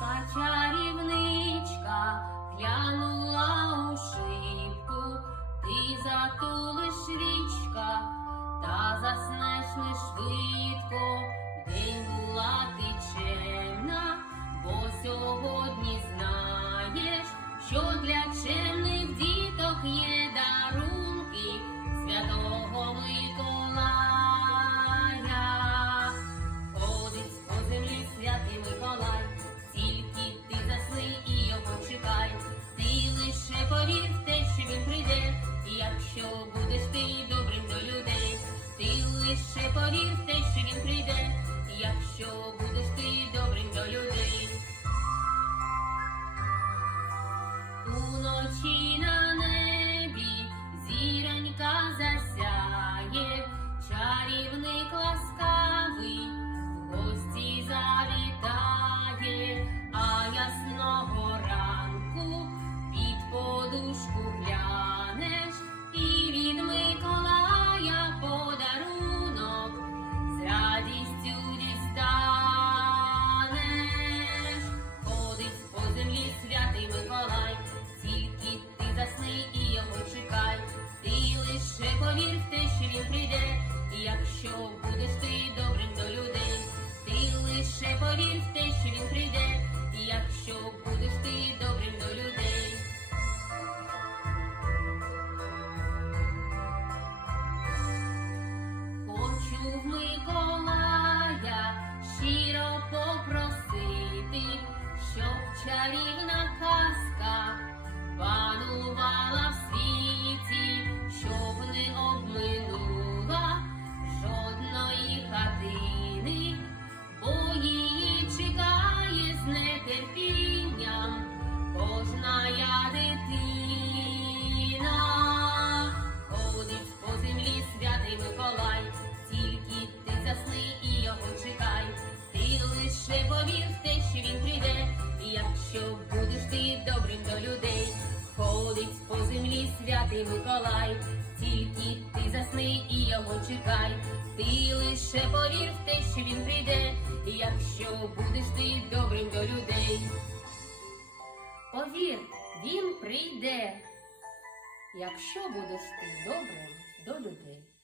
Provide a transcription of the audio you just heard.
А чарівничка глянула у шибку, ти затулиш річка, та заснеш лиш швидко, те, що він прийде, якщо будеш ти до людей. Будеш ти добрим до людей. Ти лише повір в те, що він прийде, якщо будеш ти добрим до людей. Хочу в Миколая щиро попросити, щоб чарівна казка панувала повір в що він прийде, якщо будеш ти добрим до людей. Ходить по землі святий Миколай, тільки ти засни і його чекай. Ти лише повір в те, що він прийде, якщо будеш ти добрим до людей. Повір, він прийде, якщо будеш ти добрим до людей.